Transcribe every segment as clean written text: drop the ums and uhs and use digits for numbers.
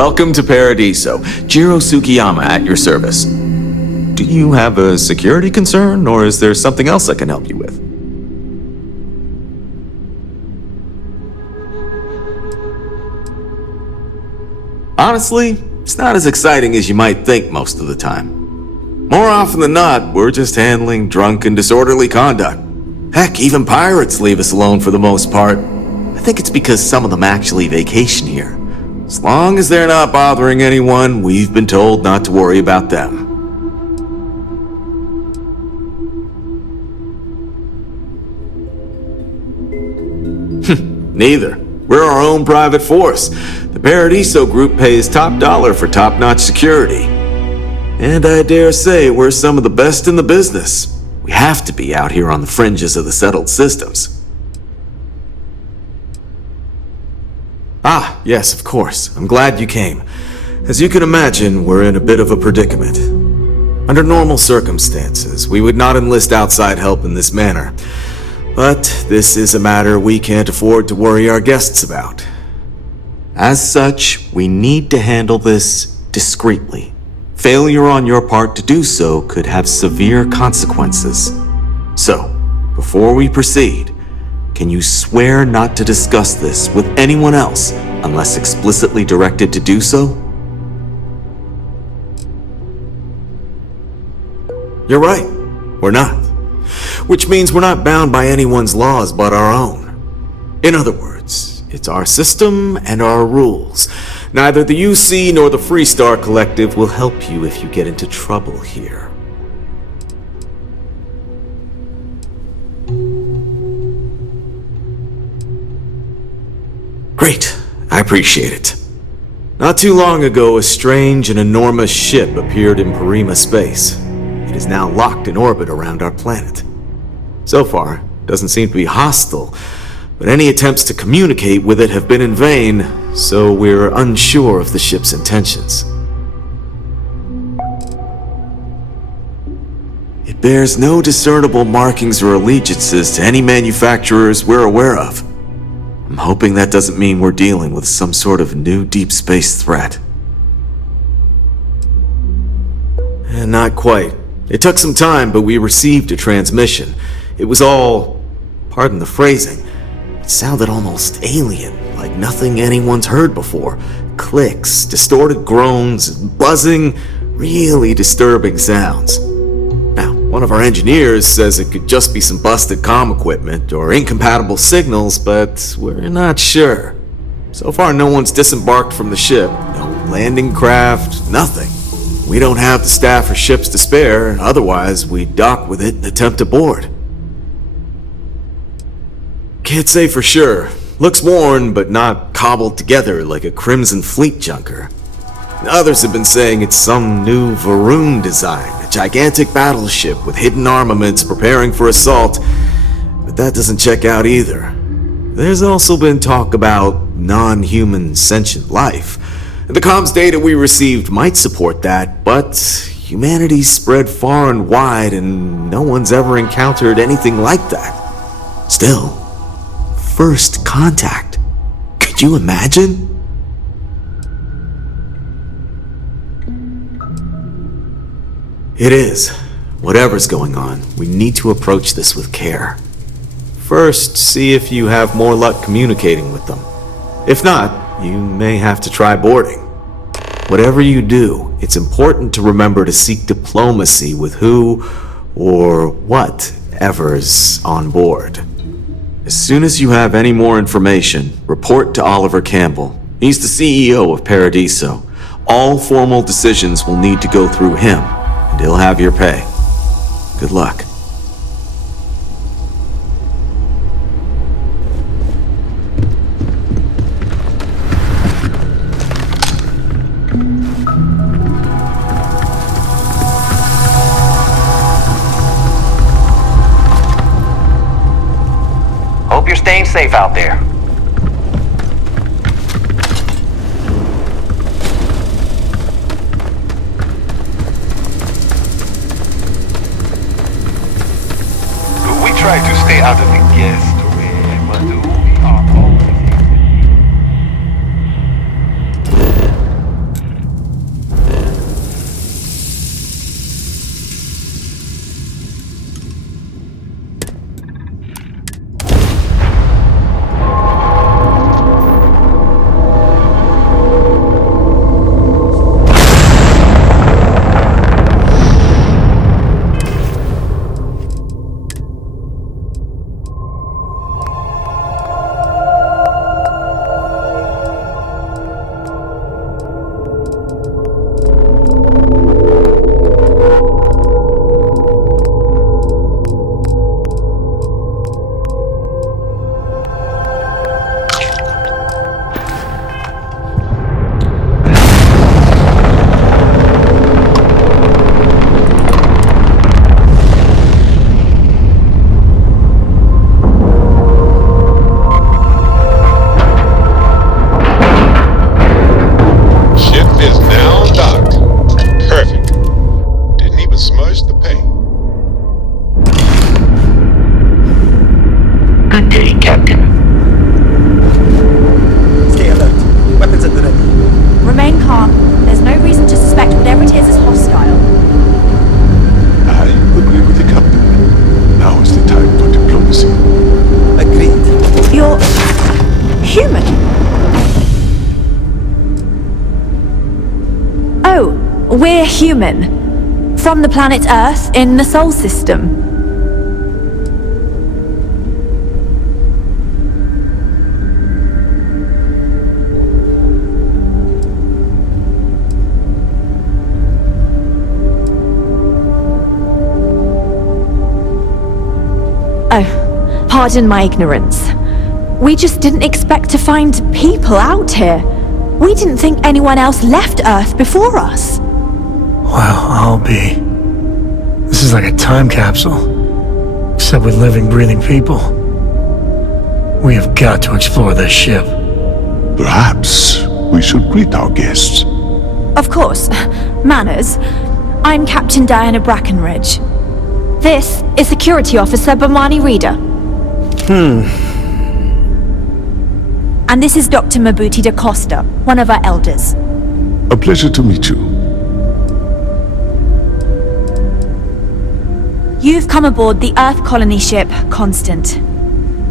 Welcome to Paradiso. Jiro Sukiyama at your service. Do you have a security concern, or is there something else I can help you with? Honestly, it's not as exciting as you might think most of the time. More often than not, we're just handling drunk and disorderly conduct. Heck, even pirates leave us alone for the most part. I think it's because some of them actually vacation here. As long as they're not bothering anyone, we've been told not to worry about them. Neither. We're our own private force. The Paradiso group pays top dollar for top-notch security. And I dare say we're some of the best in the business. We have to be out here on the fringes of the settled systems. Ah, yes, of course. I'm glad you came. As you can imagine, we're in a bit of a predicament. Under normal circumstances, we would not enlist outside help in this manner. But this is a matter we can't afford to worry our guests about. As such, we need to handle this discreetly. Failure on your part to do so could have severe consequences. So, before we proceed, can you swear not to discuss this with anyone else unless explicitly directed to do so? You're right, we're not. Which means we're not bound by anyone's laws but our own. In other words, it's our system and our rules. Neither the UC nor the Freestar Collective will help you if you get into trouble here. Great, I appreciate it. Not too long ago, a strange and enormous ship appeared in Parima space. It is now locked in orbit around our planet. So far, it doesn't seem to be hostile, but any attempts to communicate with it have been in vain, so we're unsure of the ship's intentions. It bears no discernible markings or allegiances to any manufacturers we're aware of. I'm hoping that doesn't mean we're dealing with some sort of new deep space threat. And not quite. It took some time, but we received a transmission. It was all, pardon the phrasing, it sounded almost alien, like nothing anyone's heard before. Clicks, distorted groans, buzzing, really disturbing sounds. Now, one of our engineers says it could just be some busted comm equipment or incompatible signals, but we're not sure. So far, no one's disembarked from the ship, no landing craft, nothing. We don't have the staff or ships to spare, otherwise we'd dock with it and attempt to board. Can't say for sure. Looks worn, but not cobbled together like a Crimson Fleet junker. Others have been saying it's some new Varun design, a gigantic battleship with hidden armaments preparing for assault, but that doesn't check out either. There's also been talk about non-human sentient life. The comms data we received might support that, but humanity's spread far and wide and no one's ever encountered anything like that. Still, first contact. Could you imagine? It is. Whatever's going on, we need to approach this with care. First, see if you have more luck communicating with them. If not, you may have to try boarding. Whatever you do, it's important to remember to seek diplomacy with who or whatever's on board. As soon as you have any more information, report to Oliver Campbell. He's the CEO of Paradiso. All formal decisions will need to go through him, and he'll have your pay. Good luck. Hope you're staying safe out there. We try to stay out of the guest way, but we are always... We're human. From the planet Earth in the Sol system. Oh, pardon my ignorance. We just didn't expect to find people out here. We didn't think anyone else left Earth before us. Well, I'll be. This is like a time capsule, except with living, breathing people. We have got to explore this ship. Perhaps we should greet our guests. Of course. Manners. I'm Captain Diana Brackenridge. This is Security Officer Bomani Reader. And this is Dr. Mabuti da Costa, one of our elders. A pleasure to meet you. You've come aboard the Earth colony ship Constant.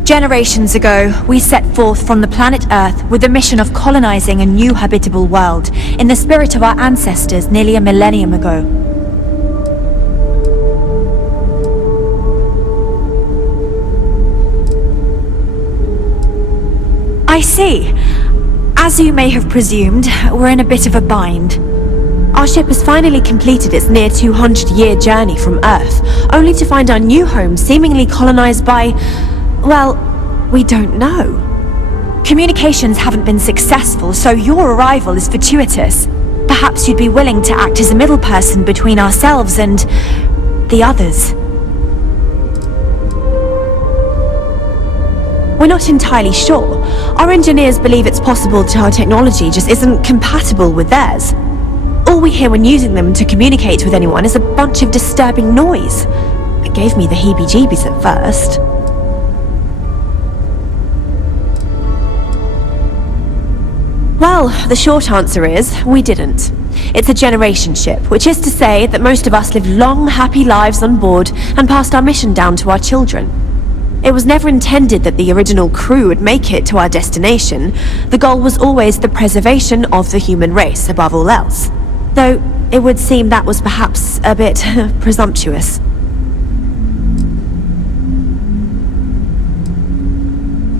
Generations ago, we set forth from the planet Earth with the mission of colonizing a new habitable world in the spirit of our ancestors nearly a millennium ago. I see. As you may have presumed, we're in a bit of a bind. Our ship has finally completed its near 200-year journey from Earth, only to find our new home seemingly colonized by... well, we don't know. Communications haven't been successful, so your arrival is fortuitous. Perhaps you'd be willing to act as a middle person between ourselves and... the others. We're not entirely sure. Our engineers believe it's possible that our technology just isn't compatible with theirs. All we hear when using them to communicate with anyone is a bunch of disturbing noise. It gave me the heebie-jeebies at first. Well, the short answer is, we didn't. It's a generation ship, which is to say that most of us lived long, happy lives on board and passed our mission down to our children. It was never intended that the original crew would make it to our destination. The goal was always the preservation of the human race above all else. Though, it would seem that was perhaps a bit presumptuous.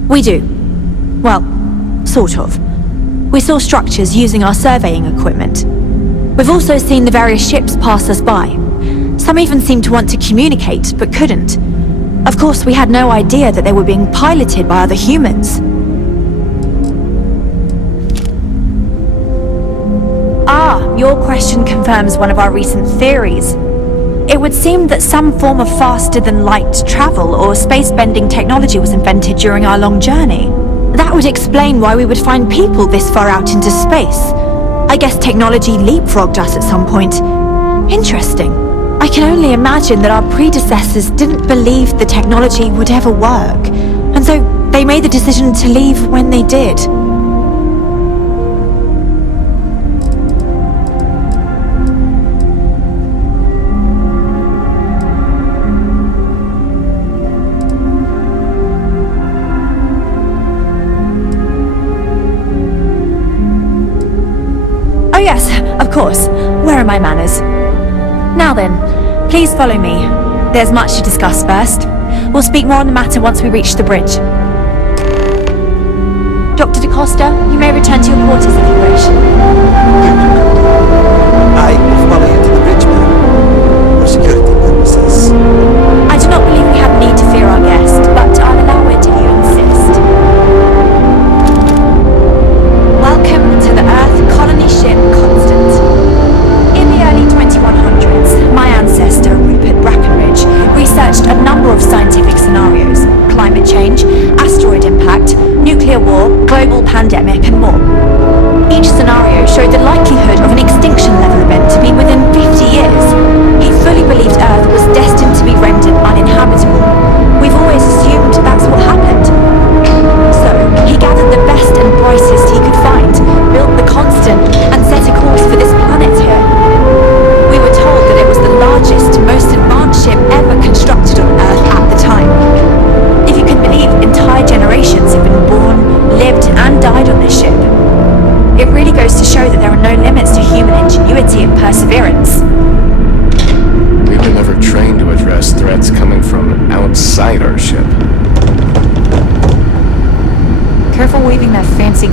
We do. Well, sort of. We saw structures using our surveying equipment. We've also seen the various ships pass us by. Some even seemed to want to communicate, but couldn't. Of course, we had no idea that they were being piloted by other humans. Ah, your question confirms one of our recent theories. It would seem that some form of faster-than-light travel or space-bending technology was invented during our long journey. That would explain why we would find people this far out into space. I guess technology leapfrogged us at some point. Interesting. I can only imagine that our predecessors didn't believe the technology would ever work, and so they made the decision to leave when they did. Oh yes, of course. Where are my manners? Now then, please follow me. There's much to discuss first. We'll speak more on the matter once we reach the bridge. Dr. DaCosta, you may return to your quarters if you wish. I will follow you to the bridge, ma'am, for security purposes. I do not believe we have need to fear our guest, but I'll allow it if you insist. Welcome to the Earth colony ship Constant. In the early 2100s, my ancestor, Rupert Brackenridge, researched a number of scientific scenarios: climate change, asteroid impact, nuclear war, global pandemic, and more. Each scenario showed the likelihood of an extinction level event to be within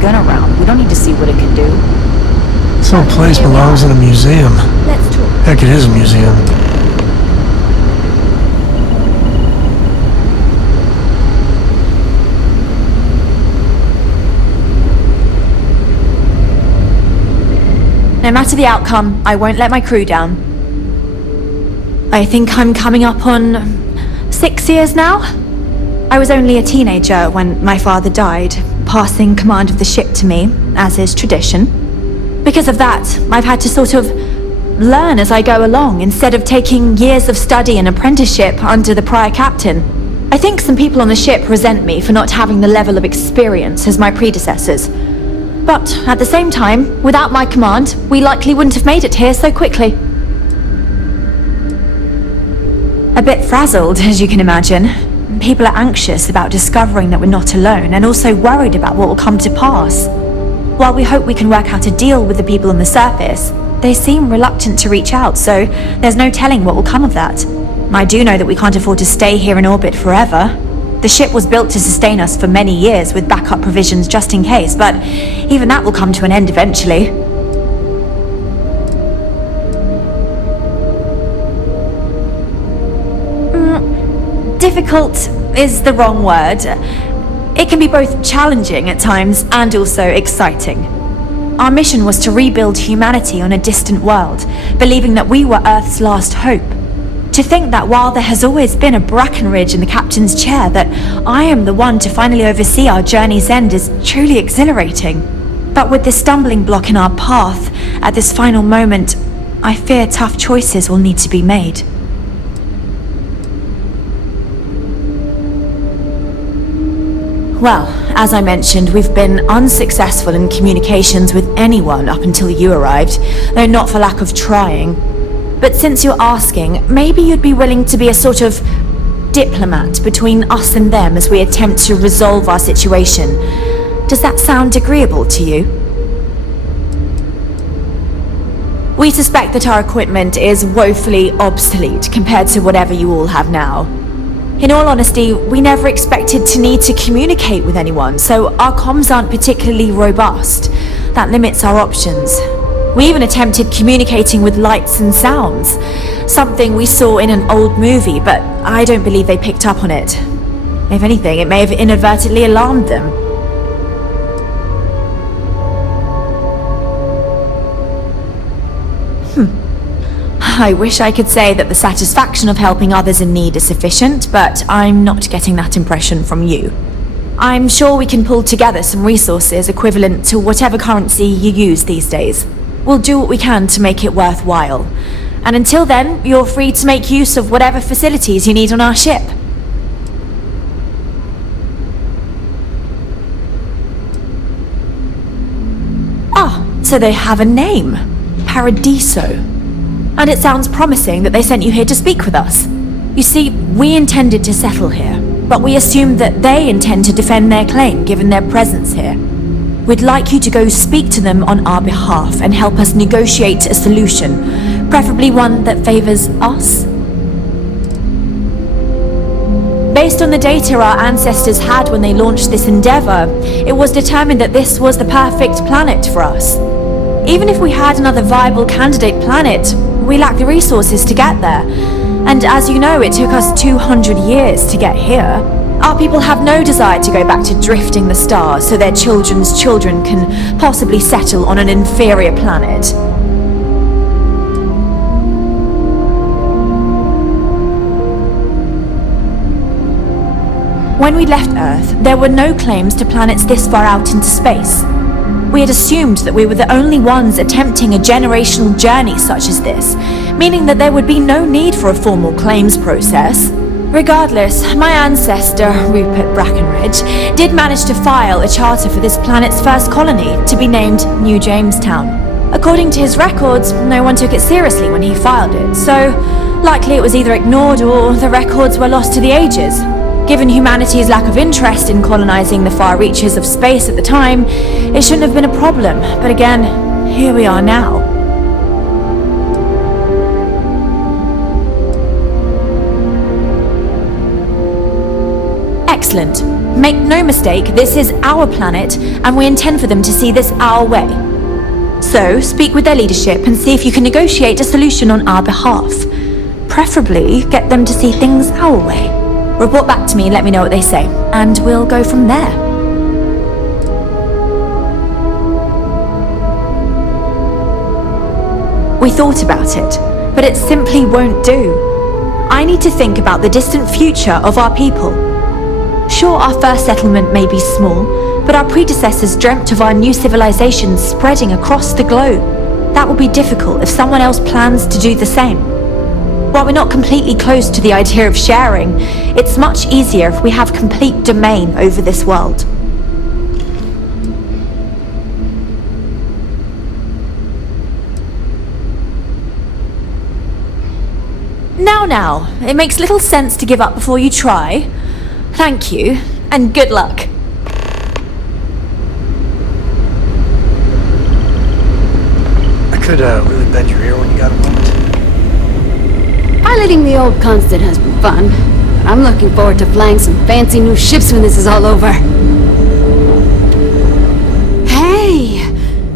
gun around. We don't need to see what it can do. This whole place belongs in a museum. Let's talk. Heck, it is a museum. No matter the outcome, I won't let my crew down. I think I'm coming up on 6 years now. I was only a teenager when my father died, passing command of the ship to me, as is tradition. Because of that, I've had to sort of learn as I go along, instead of taking years of study and apprenticeship under the prior captain. I think some people on the ship resent me for not having the level of experience as my predecessors. But at the same time, without my command, we likely wouldn't have made it here so quickly. A bit frazzled, as you can imagine. People are anxious about discovering that we're not alone, and also worried about what will come to pass. While we hope we can work out a deal with the people on the surface, they seem reluctant to reach out, so there's no telling what will come of that. I do know that we can't afford to stay here in orbit forever. The ship was built to sustain us for many years with backup provisions just in case, but even that will come to an end eventually. Difficult is the wrong word. It can be both challenging at times and also exciting. Our mission was to rebuild humanity on a distant world, believing that we were Earth's last hope. To think that while there has always been a Brackenridge in the captain's chair, that I am the one to finally oversee our journey's end is truly exhilarating. But with this stumbling block in our path, at this final moment, I fear tough choices will need to be made. Well, as I mentioned, we've been unsuccessful in communications with anyone up until you arrived, though not for lack of trying. But since you're asking, maybe you'd be willing to be a sort of diplomat between us and them as we attempt to resolve our situation. Does that sound agreeable to you? We suspect that our equipment is woefully obsolete compared to whatever you all have now. In all honesty, we never expected to need to communicate with anyone, so our comms aren't particularly robust. That limits our options. We even attempted communicating with lights and sounds, something we saw in an old movie, but I don't believe they picked up on it. If anything, it may have inadvertently alarmed them. I wish I could say that the satisfaction of helping others in need is sufficient, but I'm not getting that impression from you. I'm sure we can pull together some resources equivalent to whatever currency you use these days. We'll do what we can to make it worthwhile. And until then, you're free to make use of whatever facilities you need on our ship. Ah, so they have a name. Paradiso. And it sounds promising that they sent you here to speak with us. You see, we intended to settle here, but we assumed that they intend to defend their claim given their presence here. We'd like you to go speak to them on our behalf and help us negotiate a solution, preferably one that favors us. Based on the data our ancestors had when they launched this endeavor, it was determined that this was the perfect planet for us. Even if we had another viable candidate planet, we lack the resources to get there. And as you know, it took us 200 years to get here. Our people have no desire to go back to drifting the stars so their children's children can possibly settle on an inferior planet. When we left Earth, there were no claims to planets this far out into space. We had assumed that we were the only ones attempting a generational journey such as this, meaning that there would be no need for a formal claims process. Regardless, my ancestor, Rupert Brackenridge, did manage to file a charter for this planet's first colony, to be named New Jamestown. According to his records, no one took it seriously when he filed it, so likely it was either ignored or the records were lost to the ages. Given humanity's lack of interest in colonizing the far reaches of space at the time, it shouldn't have been a problem, but again, here we are now. Excellent. Make no mistake, this is our planet, and we intend for them to see this our way. So, speak with their leadership and see if you can negotiate a solution on our behalf. Preferably, get them to see things our way. Report back to me and let me know what they say, and we'll go from there. We thought about it, but it simply won't do. I need to think about the distant future of our people. Sure, our first settlement may be small, but our predecessors dreamt of our new civilization spreading across the globe. That will be difficult if someone else plans to do the same. While we're not completely close to the idea of sharing, it's much easier if we have complete domain over this world. Now, it makes little sense to give up before you try. Thank you, and good luck. I could really bend your ear when you got a moment. Piloting the old Constant has been fun, but I'm looking forward to flying some fancy new ships when this is all over. Hey!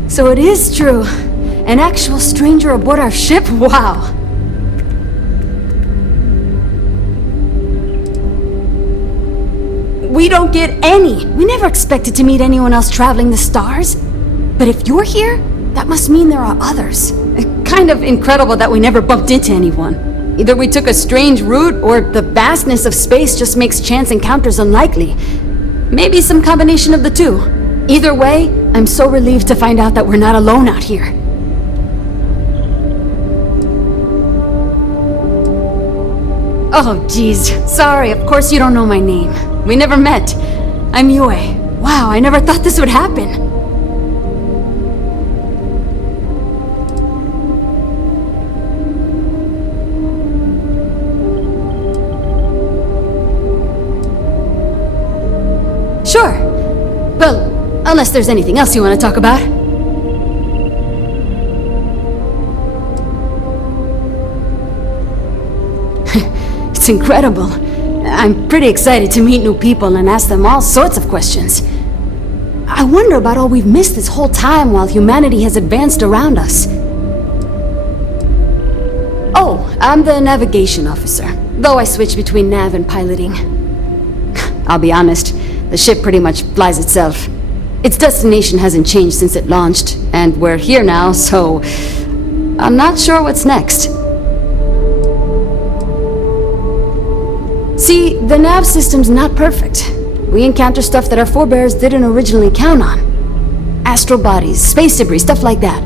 So it is true. An actual stranger aboard our ship? Wow! We don't get any. We never expected to meet anyone else traveling the stars. But if you're here, that must mean there are others. Kind of incredible that we never bumped into anyone. Either we took a strange route, or the vastness of space just makes chance encounters unlikely. Maybe some combination of the two. Either way, I'm so relieved to find out that we're not alone out here. Oh, geez. Sorry, of course you don't know my name. We never met. I'm Yue. Wow, I never thought this would happen. Sure. Well, unless there's anything else you want to talk about. It's incredible. I'm pretty excited to meet new people and ask them all sorts of questions. I wonder about all we've missed this whole time while humanity has advanced around us. Oh, I'm the navigation officer, though I switch between nav and piloting. I'll be honest, the ship pretty much flies itself. Its destination hasn't changed since it launched, and we're here now, so I'm not sure what's next. See, the nav system's not perfect. We encounter stuff that our forebears didn't originally count on. Astral bodies, space debris, stuff like that.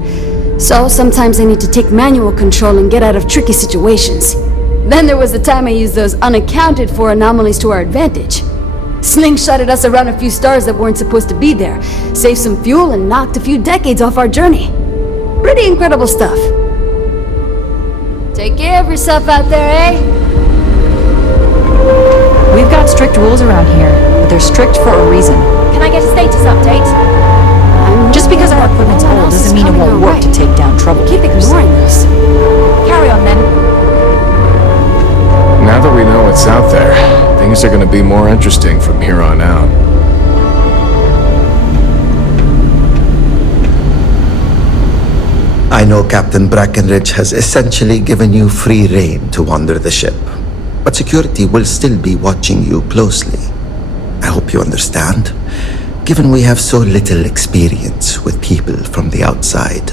So sometimes I need to take manual control and get out of tricky situations. Then there was the time I used those unaccounted for anomalies to our advantage. Slingshotted us around a few stars that weren't supposed to be there, saved some fuel and knocked a few decades off our journey. Pretty incredible stuff. Take care of yourself out there, eh? We've got strict rules around here, but they're strict for a reason. Can I get a status update? Just because our equipment's old doesn't mean it won't work to take down troublemakers. Keep ignoring this. Carry on then. Now that we know what's out there, things are going to be more interesting from here on out. I know Captain Brackenridge has essentially given you free rein to wander the ship, but security will still be watching you closely. I hope you understand, given we have so little experience with people from the outside.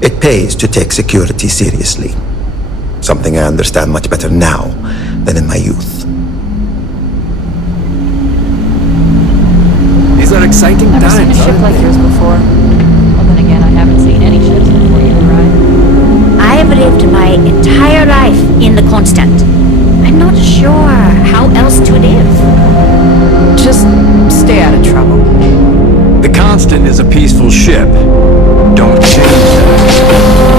It pays to take security seriously, something I understand much better now than in my youth. These are exciting Never seen a times, ship aren't like they? yours before. Well, then again, I haven't seen any ships before you arrived. I've lived my entire life in the Constant. I'm not sure how else to live. Just stay out of trouble. The Constant is a peaceful ship. Don't change that.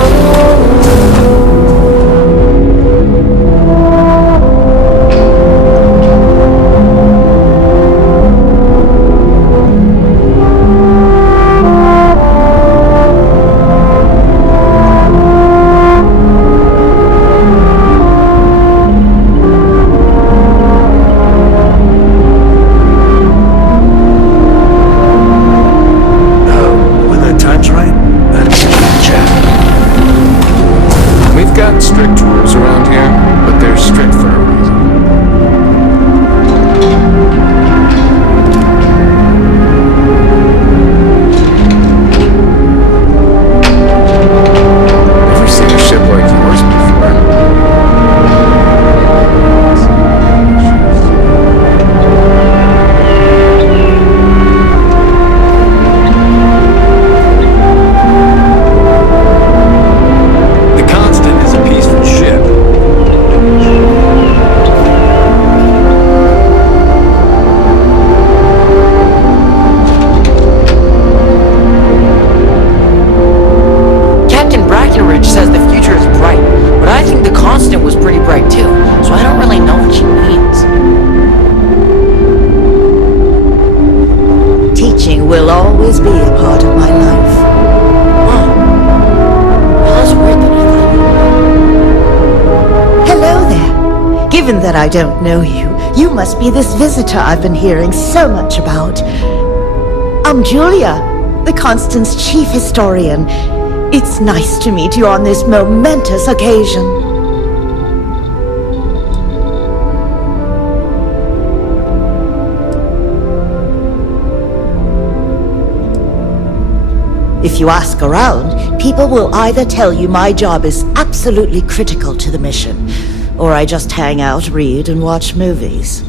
that I don't know you. You must be this visitor I've been hearing so much about. I'm Julia, the Constant's chief historian. It's nice to meet you on this momentous occasion. If you ask around, people will either tell you my job is absolutely critical to the mission, or I just hang out, read, and watch movies.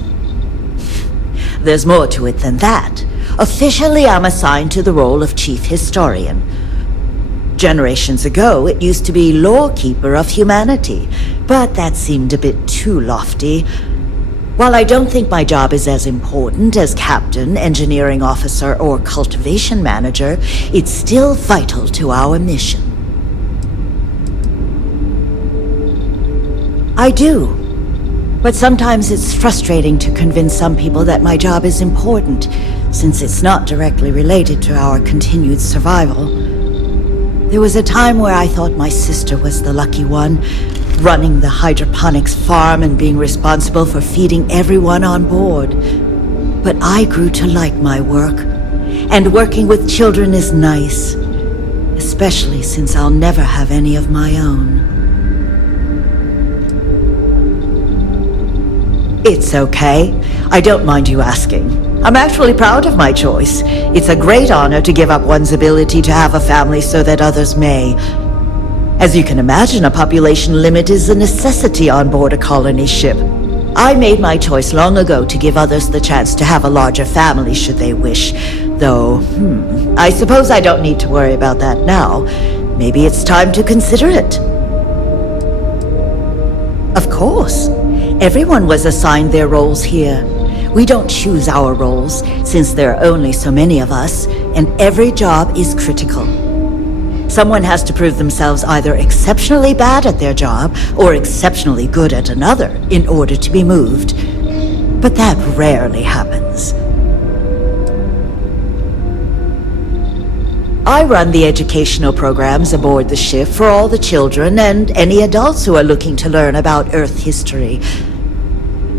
There's more to it than that. Officially, I'm assigned to the role of chief historian. Generations ago, it used to be lawkeeper of humanity, but that seemed a bit too lofty. While I don't think my job is as important as captain, engineering officer, or cultivation manager, it's still vital to our mission. I do. But sometimes it's frustrating to convince some people that my job is important, since it's not directly related to our continued survival. There was a time where I thought my sister was the lucky one, running the hydroponics farm and being responsible for feeding everyone on board. But I grew to like my work, and working with children is nice, especially since I'll never have any of my own. It's okay. I don't mind you asking. I'm actually proud of my choice. It's a great honor to give up one's ability to have a family so that others may. As you can imagine, a population limit is a necessity on board a colony ship. I made my choice long ago to give others the chance to have a larger family should they wish. Though, I suppose I don't need to worry about that now. Maybe it's time to consider it. Of course. Everyone was assigned their roles here. We don't choose our roles, since there are only so many of us, and every job is critical. Someone has to prove themselves either exceptionally bad at their job or exceptionally good at another in order to be moved. But that rarely happens. I run the educational programs aboard the ship for all the children and any adults who are looking to learn about Earth history.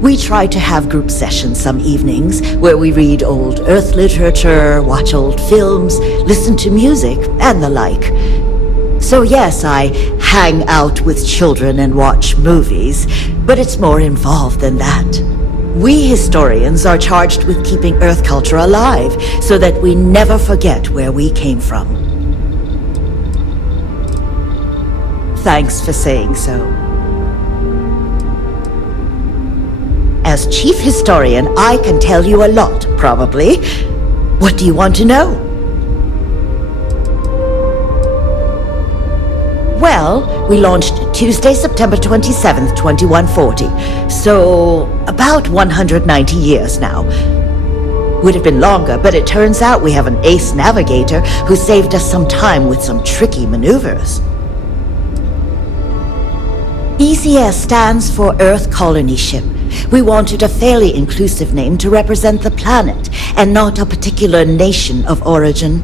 We try to have group sessions some evenings where we read old Earth literature, watch old films, listen to music, and the like. So yes, I hang out with children and watch movies, but it's more involved than that. We historians are charged with keeping Earth culture alive so that we never forget where we came from. Thanks for saying so. As chief historian, I can tell you a lot, probably. What do you want to know? Well, we launched Tuesday, September 27th, 2140. So, about 190 years now. Would have been longer, but it turns out we have an ace navigator who saved us some time with some tricky maneuvers. ECS stands for Earth Colony Ship. We wanted a fairly inclusive name to represent the planet, and not a particular nation of origin.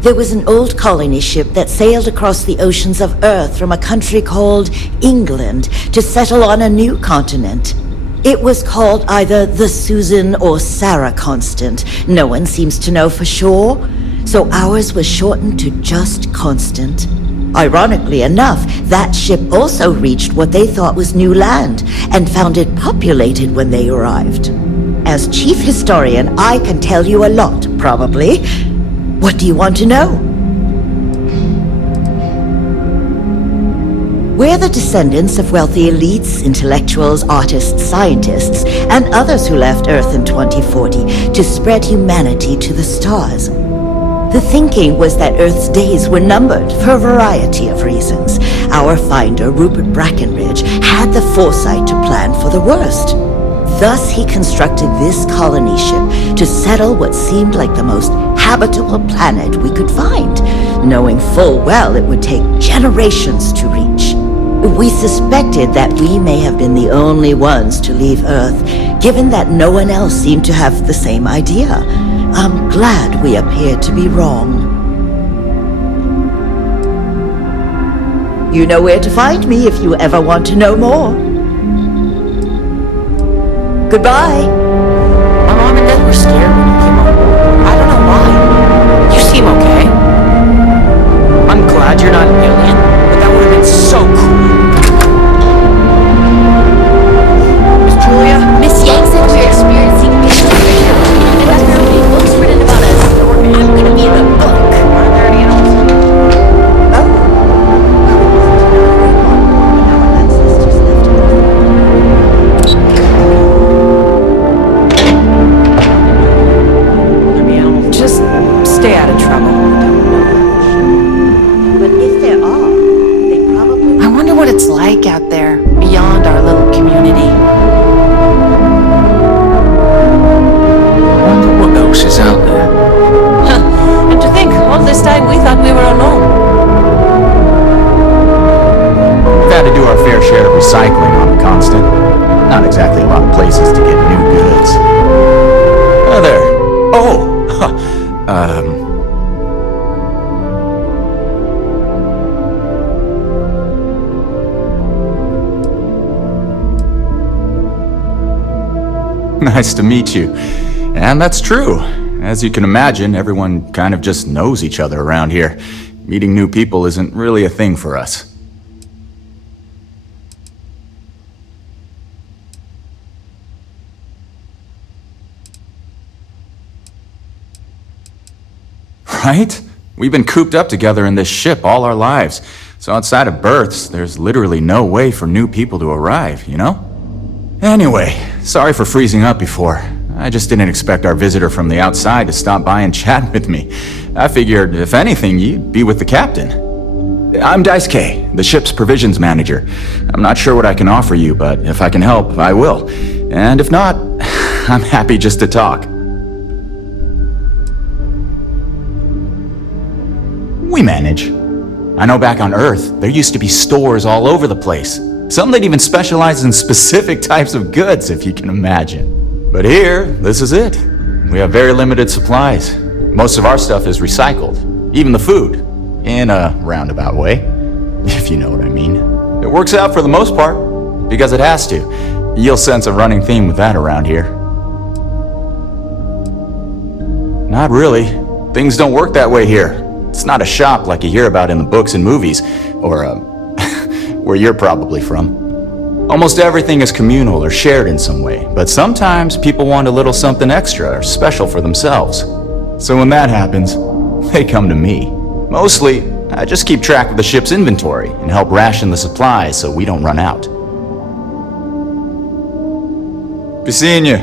There was an old colony ship that sailed across the oceans of Earth from a country called England to settle on a new continent. It was called either the Susan or Sarah Constant. No one seems to know for sure, so ours was shortened to just Constant. Ironically enough, that ship also reached what they thought was new land, and found it populated when they arrived. As chief historian, I can tell you a lot, probably. What do you want to know? We're the descendants of wealthy elites, intellectuals, artists, scientists, and others who left Earth in 2040 to spread humanity to the stars. The thinking was that Earth's days were numbered for a variety of reasons. Our finder, Rupert Brackenridge, had the foresight to plan for the worst. Thus, he constructed this colony ship to settle what seemed like the most habitable planet we could find, knowing full well it would take generations to reach. We suspected that we may have been the only ones to leave Earth, given that no one else seemed to have the same idea. I'm glad we appeared to be wrong. You know where to find me if you ever want to know more. Goodbye. My mom and dad were scared when you came on board. I don't know why. You seem okay. I'm glad you're not an alien, but that would have been so cool. Miss Julia? Miss Yang said we're experiencing mystery. There's so many books written about us. I'm gonna be in a book. Are there any else? Just stay out of trouble. But if there are, they probably... I wonder what it's like out there, beyond our little community. I wonder what else is out there. And to think, all this time we thought we were alone. We've had to do our fair share of recycling on the Constant. Not exactly a lot of places to get new goods. Oh, there. Oh! Nice to meet you. And that's true. As you can imagine, everyone kind of just knows each other around here. Meeting new people isn't really a thing for us. Right? We've been cooped up together in this ship all our lives. So outside of births, there's literally no way for new people to arrive, you know? Anyway, sorry for freezing up before. I just didn't expect our visitor from the outside to stop by and chat with me. I figured, if anything, you'd be with the captain. I'm Daisuke, the ship's provisions manager. I'm not sure what I can offer you, but if I can help, I will. And if not, I'm happy just to talk. We manage. I know back on Earth, there used to be stores all over the place. Some that even specialize in specific types of goods, if you can imagine. But here, this is it. We have very limited supplies. Most of our stuff is recycled. Even the food. In a roundabout way. If you know what I mean. It works out for the most part. Because it has to. You'll sense a running theme with that around here. Not really. Things don't work that way here. It's not a shop like you hear about in the books and movies. Or, where you're probably from. Almost everything is communal or shared in some way, but sometimes people want a little something extra or special for themselves. So when that happens, they come to me. Mostly, I just keep track of the ship's inventory and help ration the supplies so we don't run out. Be seeing you.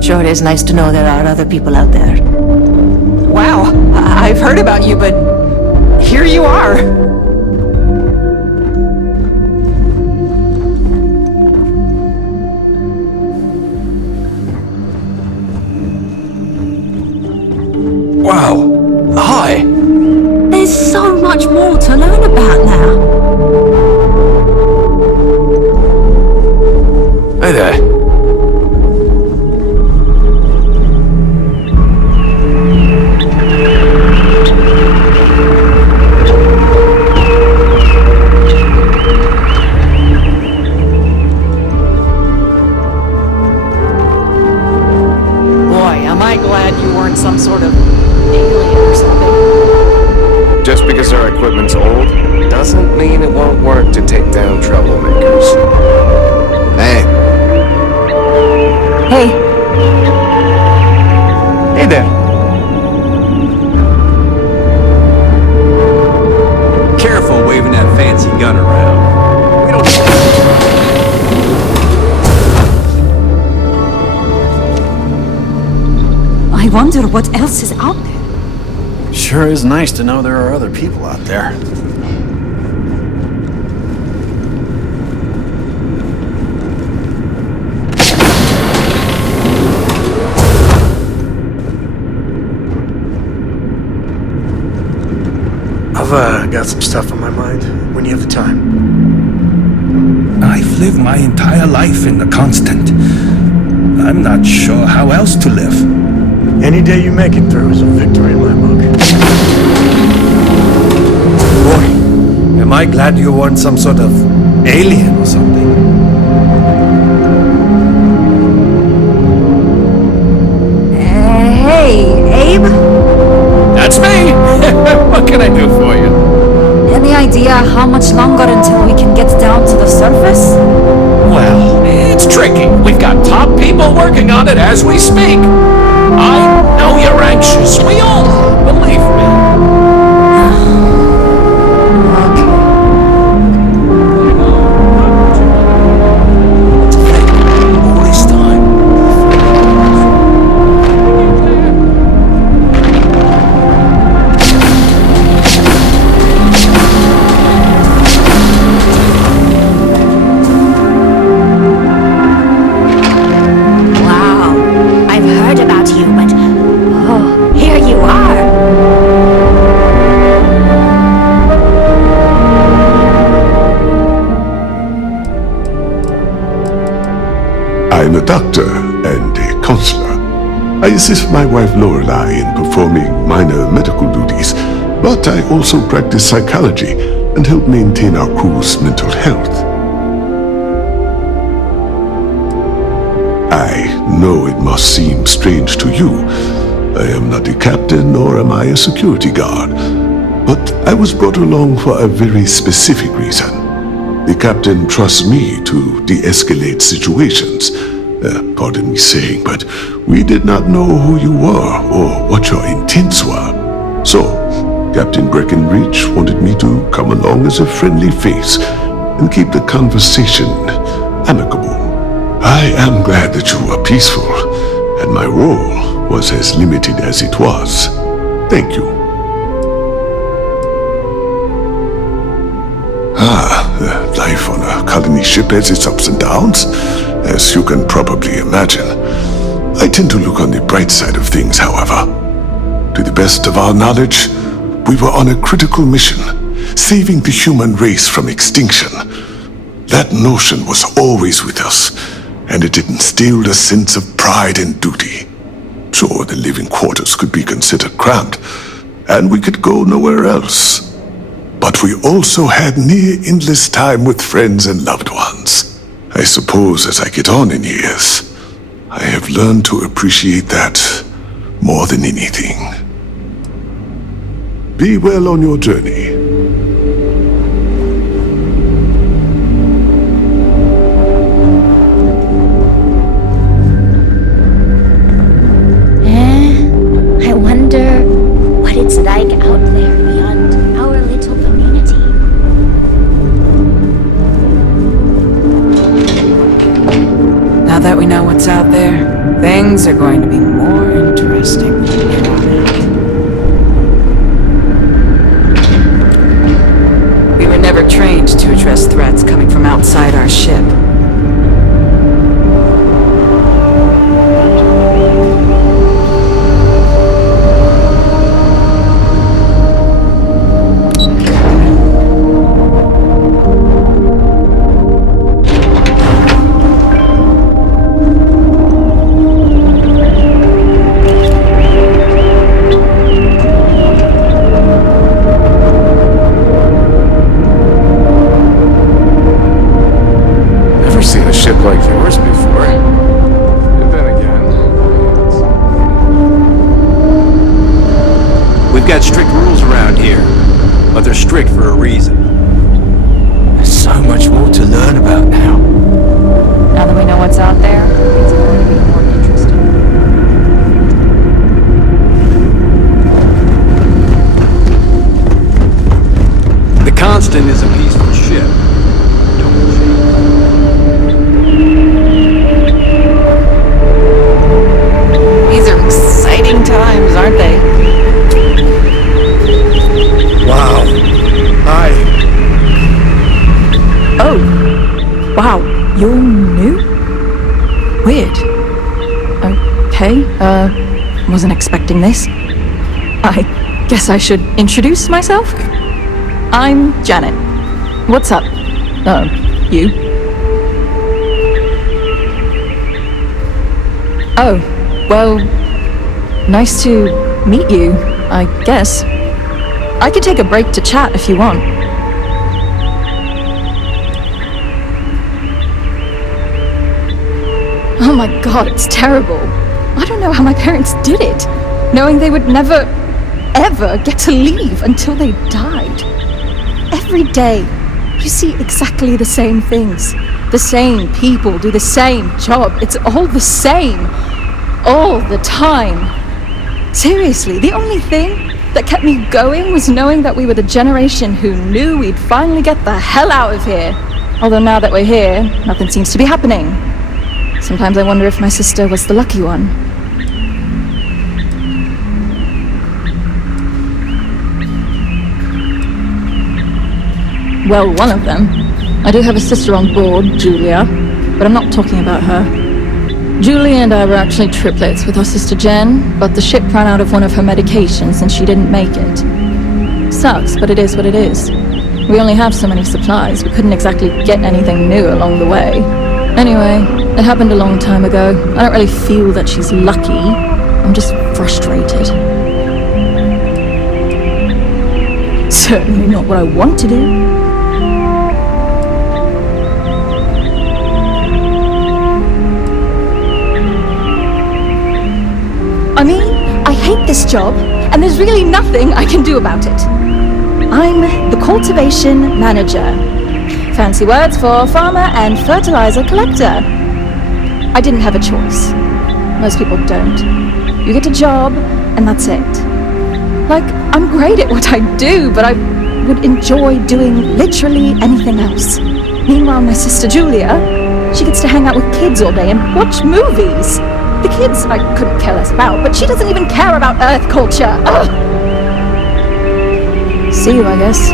Sure is nice to know there are other people out there. Wow, I've heard about you, but here you are. Wow. Hi. There's so much more to learn about now. Hey there. Some sort of alien or something. Just because our equipment's old, doesn't mean it won't work to take down troublemakers. Hey. Hey. Hey there. Careful waving that fancy gun around. We don't... I wonder what else is out there. Sure is nice to know there are other people out there. I've got some stuff on my mind when you have the time. I've lived my entire life in the Constant. I'm not sure how else to live. Any day you make it through is a victory in my book. Boy, am I glad you weren't some sort of alien or something. I do for you? Any idea how much longer until we can get down to the surface? Well, it's tricky. We've got top people working on it as we speak. I know you're anxious. We all are, believe me. I'm a doctor and a counselor. I assist my wife Lorelei in performing minor medical duties, but I also practice psychology and help maintain our crew's mental health. I know it must seem strange to you. I am not a captain, nor am I a security guard. But I was brought along for a very specific reason. The captain trusts me to de-escalate situations. Pardon me saying, but we did not know who you were or what your intents were. So, Captain Breckenridge wanted me to come along as a friendly face and keep the conversation amicable. I am glad that you were peaceful, and my role was as limited as it was. Thank you. Life on a colony ship has its ups and downs, as you can probably imagine. I tend to look on the bright side of things, however. To the best of our knowledge, we were on a critical mission, saving the human race from extinction. That notion was always with us, and it instilled a sense of pride and duty. Sure, the living quarters could be considered cramped, and we could go nowhere else. But we also had near-endless time with friends and loved ones. I suppose as I get on in years, I have learned to appreciate that more than anything. Be well on your journey. I wonder what it's like out there beyond our little community. Now that we know what's out there, things are going to be more interesting from here on out. We were never trained to address threats coming from outside our ship. Like yours before. And then again, We've got strict rules around here, but they're strict for a reason. There's so much more to learn about now. Now that we know what's out there, it's going to be more interesting. The Constant is a peaceful ship. These are exciting times, aren't they? Wow. Hi. Oh, wow, you're new? Weird. Okay, wasn't expecting this. I guess I should introduce myself? I'm Janet. What's up? You? Oh, well, nice to meet you, I guess. I could take a break to chat if you want. Oh my god, it's terrible. I don't know how my parents did it, knowing they would never... ever get to leave until they died. Every day, you see exactly the same things. The same people do the same job. It's all the same. All the time. Seriously, the only thing that kept me going was knowing that we were the generation who knew we'd finally get the hell out of here. Although now that we're here, nothing seems to be happening. Sometimes I wonder if my sister was the lucky one. Well, one of them. I do have a sister on board, Julia, but I'm not talking about her. Julia and I were actually triplets with our sister Jen, but the ship ran out of one of her medications and she didn't make it. Sucks, but it is what it is. We only have so many supplies, we couldn't exactly get anything new along the way. Anyway, it happened a long time ago. I don't really feel that she's lucky. I'm just frustrated. Certainly not what I want to do. I mean, I hate this job, and there's really nothing I can do about it. I'm the cultivation manager. Fancy words for farmer and fertilizer collector. I didn't have a choice. Most people don't. You get a job, and that's it. Like, I'm great at what I do, but I would enjoy doing literally anything else. Meanwhile, my sister Julia, she gets to hang out with kids all day and watch movies. The kids I couldn't care less about, but she doesn't even care about Earth culture. Ugh. See you, I guess.